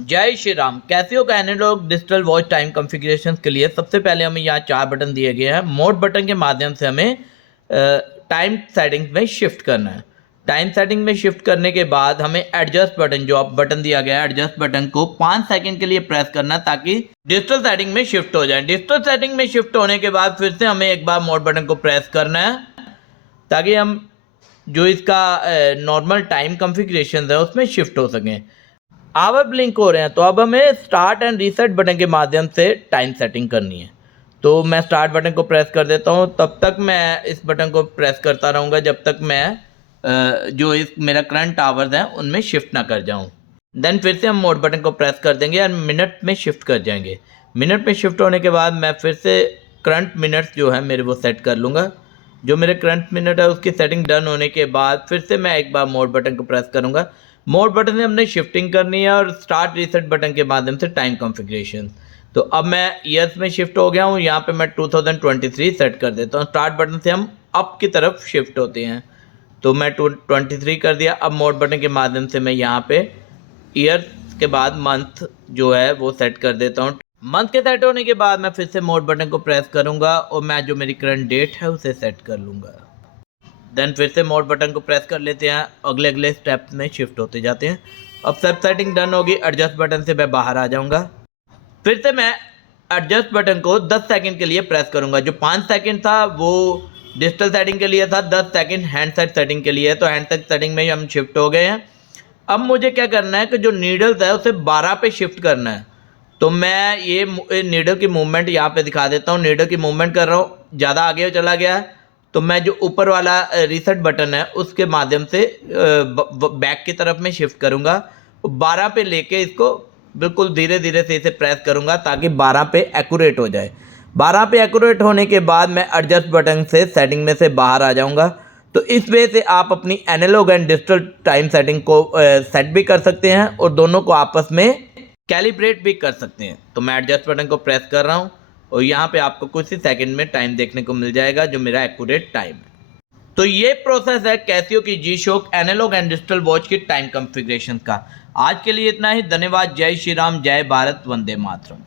जय श्री राम। कैसियो का analogue digital watch time configuration के लिए सबसे पहले हमें यहाँ 4 बटन दिए गए हैं। मोड बटन के माध्यम से हमें टाइम सेटिंग में शिफ्ट करना है। टाइम सेटिंग में शिफ्ट करने के बाद हमें एडजस्ट बटन, जो आप बटन दिया गया है एडजस्ट बटन को 5 सेकंड के लिए प्रेस करना है ताकि डिजिटल सेटिंग में शिफ्ट हो जाए। डिजिटल सेटिंग में शिफ्ट होने के बाद फिर से हमें एक बार मोड बटन को प्रेस करना है ताकि हम जो इसका नॉर्मल टाइम कॉन्फ़िगरेशन है उसमें शिफ्ट हो सकें। आवर ब्लिंक हो रहे हैं तो अब हमें स्टार्ट एंड रीसेट बटन के माध्यम से टाइम सेटिंग करनी है। तो मैं स्टार्ट बटन को प्रेस कर देता हूँ, तब तक मैं इस बटन को प्रेस करता रहूँगा जब तक मैं जो इस मेरा करंट आवर्स हैं उनमें शिफ्ट ना कर जाऊँ। देन फिर से हम मोड बटन को प्रेस कर देंगे और मिनट में शिफ्ट कर जाएंगे। मिनट में शिफ्ट होने के बाद मैं फिर से करंट मिनट्स जो है मेरे वो सेट कर लूँगा। जो मेरे करंट मिनट है उसकी सेटिंग डन होने के बाद फिर से मैं एक बार मोड बटन को प्रेस करूँगा। मोड बटन से हमने शिफ्टिंग करनी है और स्टार्ट रीसेट बटन के माध्यम से टाइम कॉन्फ़िगरेशन। तो अब मैं ईयर्स में शिफ्ट हो गया हूँ, यहाँ पे मैं 2023 सेट कर देता हूँ। स्टार्ट बटन से हम अप की तरफ शिफ्ट होते हैं, तो मैं 23 कर दिया। अब मोड बटन के माध्यम से मैं यहाँ पे ईयर्स के बाद मंथ जो है वो सेट कर देता हूँ। मंथ के सेट होने के बाद मैं फिर से मोड बटन को प्रेस करूँगा और मैं जो मेरी करंट डेट है उसे सेट कर लूँगा। देन फिर से मोड बटन को प्रेस कर लेते हैं, अगले स्टेप में शिफ्ट होते जाते हैं। अब सब सेटिंग डन होगी, एडजस्ट बटन से मैं बाहर आ जाऊंगा। फिर से मैं एडजस्ट बटन को 10 सेकंड के लिए प्रेस करूंगा। जो 5 सेकंड था वो डिजिटल सेटिंग के लिए था, 10 सेकंड हैंडसेट सेटिंग के लिए है। तो हैंडसेट सेटिंग में हम शिफ्ट हो गए हैं। अब मुझे क्या करना है कि जो नीडल्स है उसे 12 पे शिफ्ट करना है। तो मैं ये नीडल की मूवमेंट यहाँ पे दिखा देता हूँ। नीडल की मूवमेंट कर रहा हूँ, ज़्यादा आगे चला गया है तो मैं जो ऊपर वाला रीसेट बटन है उसके माध्यम से बैक की तरफ में शिफ्ट करूँगा। 12 पे लेके इसको बिल्कुल धीरे धीरे से इसे प्रेस करूँगा ताकि 12 पे एक्यूरेट हो जाए। 12 पे एक्यूरेट होने के बाद मैं एडजस्ट बटन से सेटिंग में से बाहर आ जाऊँगा। तो इस वे से आप अपनी analogue and digital time setting को सेट भी कर सकते हैं और दोनों को आपस में कैलिब्रेट भी कर सकते हैं। तो मैं एडजस्ट बटन को प्रेस कर रहा हूँ और यहाँ पे आपको कुछ ही सेकंड में टाइम देखने को मिल जाएगा जो मेरा एक्यूरेट टाइम है। तो ये प्रोसेस है कैसियो की जी-शॉक एनालॉग एंड डिजिटल वॉच की टाइम कॉन्फ़िगरेशन का। आज के लिए इतना ही। धन्यवाद। जय श्री राम, जय भारत, वंदे मातरम।